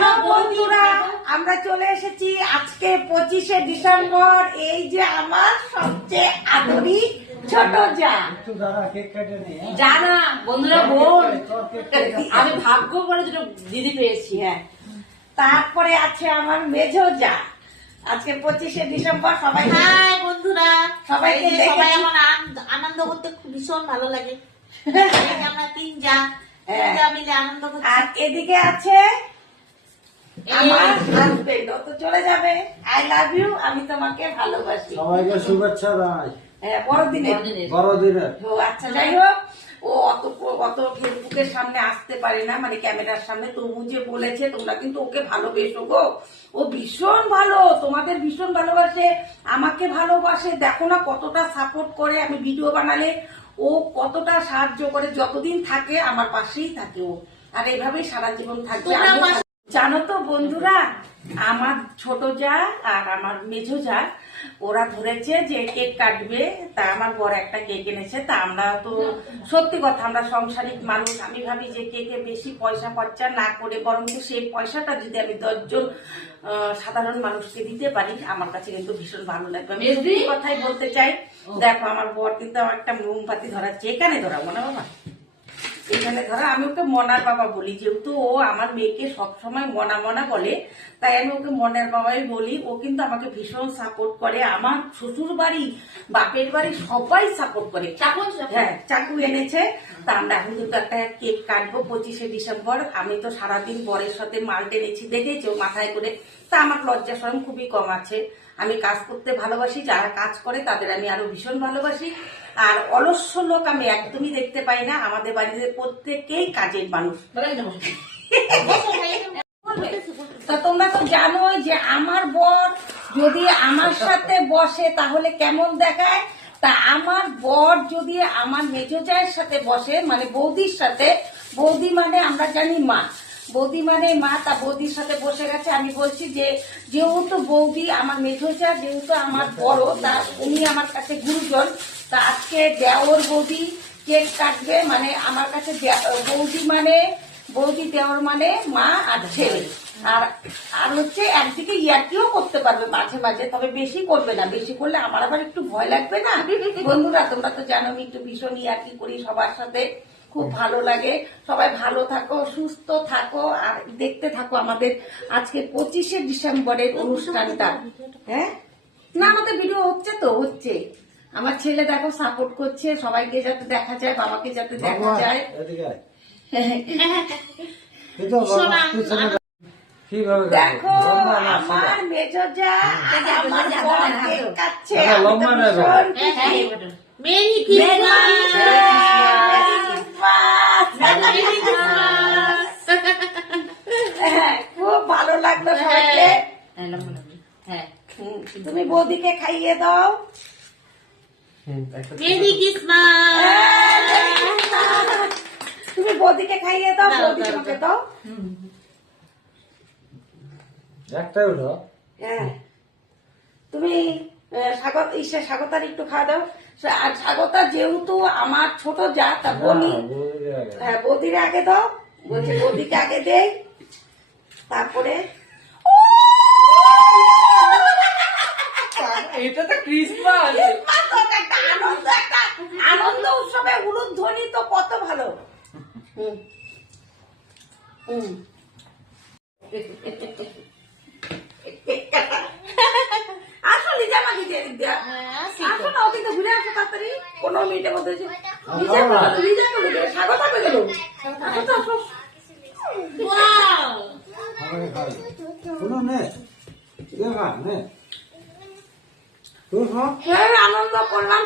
জানো বন্ধুরা, আমরা চলে এসেছি আজকে 25শে ডিসেম্বর। এই যে আমার সবচেয়ে আদরি ছোট যা, জানা বন্ধুরা, বোন আমি ভাগ্য করে দুটো দিদি পেয়েছি। হ্যাঁ, তারপরে আছে আমার মেজ যা। আজকে 25শে ডিসেম্বর, সবাই হাই বন্ধুরা, সবাইকে সবাই আমার আনন্দ করতে খুব ভীষণ ভালো লাগে। আমরা তিন যা মিলে আনন্দ করছি। আর এদিকে আছে আমার হাজবেন্ড, ও তো চলে যাবে। আই লাভ ইউ, আমি তোমাকে ভালোবাসি। সবাইকে শুভেচ্ছা জানাই বড়দিনের। বড়দিনের। ও আচ্ছা, যাই হোক, ও অত ফেসবুকের সামনে আসতে পারে না, মানে ক্যামেরার সামনে। তবু যে বলেছে, তোমরা কিন্তু ওকে ভালোবেসো গো। ও ভীষণ ভালো, তোমাদের ভীষণ ভালোবাসে, আমাকে ভালোবাসে। দেখো না কতটা সাপোর্ট করে, আমি ভিডিও বানালে ও কতটা সাহায্য করে। যতদিন থাকে আমার পাশেই থাকে ও, আর এইভাবেই সারা জীবন থাকবে। জানো তো বন্ধুরা, আমার ছোট যা আর আমার মেঝো যা, ওরা ধরেছে যে কেক কাটবে। তা আমার বড় একটা কেক এনেছে। তা আমরা তো সত্যি কথা, আমরা সংসারিক মানুষ। আমি ভাবি যে কেকে বেশি পয়সা খরচা না করে বরং সেই পয়সাটা যদি আমি 10 জন সাধারণ মানুষকে দিতে পারি, আমার কাছে কিন্তু ভীষণ ভালো লাগবে। আমি এই কথাই বলতে চাই। দেখো, আমার বর কিন্তু আমার একটা মোমবাতি ধরাচ্ছে। এখানে ধরাবো না বাবা, এখানে ধরা। আমি ওকে মনার বাবা বলি, যেহেতু ও আমার মেয়েকে সবসময় মনা মনা বলে, তাই আমি ওকে মনের বাবাই বলি। ও কিন্তু আমাকে ভীষণ সাপোর্ট করে। আমার শ্বশুর বাড়ি, বাপের বাড়ি সবাই সাপোর্ট করে। হ্যাঁ, চাকু এনেছে। তা আমরা এখন কিন্তু একটা কেক কাটবো 25শে ডিসেম্বর। আমি তো সারাদিন বরের সাথে মাল টেনেছি, দেখেছো মাথায় করে। তা আমার লজ্জা শরম খুবই কম আছে। আমি কাজ করতে ভালোবাসি, যারা কাজ করে তাদের আমি আরো ভীষণ ভালোবাসি। আর অলস্য লোক আমি একদমই দেখতে পাই না। আমাদের বাড়িতে প্রত্যেকেই কাজের মানুষ। তা তোমরা তো জানোই যে আমার বর যদি আমার সাথে বসে তাহলে কেমন দেখায়। তা আমার বর যদি আমার মেজো জায়ের সাথে বসে, মানে বৌদির সাথে, বৌদি মানে আমরা জানি মা, বৌদি মানে মা, তা বৌদির সাথে বসে গেছে। আমি বলছি যে যেহেতু বৌদি আমার মেজো যা, যেহেতু আমার বড়, তা উনি আমার কাছে গুরুজন। তা আজকে দেওর বৌদি কেক কাটবে, মানে আমার কাছে বৌদি দেওর মানে মা আর ছেলে। আর হচ্ছে একদিকে ইয়ার্কিও করতে পারবে মাঝে মাঝে, তবে বেশি করবে না। বেশি করলে আমার আবার একটু ভয় লাগবে না। বন্ধুরা, তোমরা তো জানো আমি একটু ভীষণ ইয়ার্কি করি সবার সাথে, খুব ভালো লাগে। সবাই ভালো থাকো, সুস্থ থাকো, আর দেখতে থাকো আমাদের আজকে 25শে ডিসেম্বরের অনুষ্ঠানটা। হ্যাঁ, না আমাদের ভিডিও হচ্ছে তো হচ্ছে। আমার ছেলে দেখো সাপোর্ট করছে, সবাইকে যাতে দেখা যায়, বাবাকে যাতে দেখা যায়। দেখো আমার মেজো যা আমার বর কেক কাটছে। Merry Christmas. খুব ভালো লাগলো সবাইকে। হ্যাঁ, তুমি বৌদিকে খাইয়ে দাও। Merry Christmas. তুমি বৌদিকে খাইয়ে দাও, বৌদি তোমাকে দাও। একটাই উঠো। হ্যাঁ, তুমি স্বাগতার একটু খাওয়া দাও। আর স্বাগতা যেহেতু আমার ছোট যা, তা বলি হ্যাঁ বৌদির আগে দাও। বলছে বৌদিকে আগে দেই, তারপরে এটা তো ক্রিসমাস। একটা আনন্দ উৎসবে উলুধ্বনি তো কত ভালো। আসলে জামাকে দিয়ে দিক দেয়া। আসো না, ওকে তো ঘুরে আসো তাড়াতাড়ি, 15 মিনিটের মধ্যে। স্বাগত হবে গেল। আনন্দ করলাম।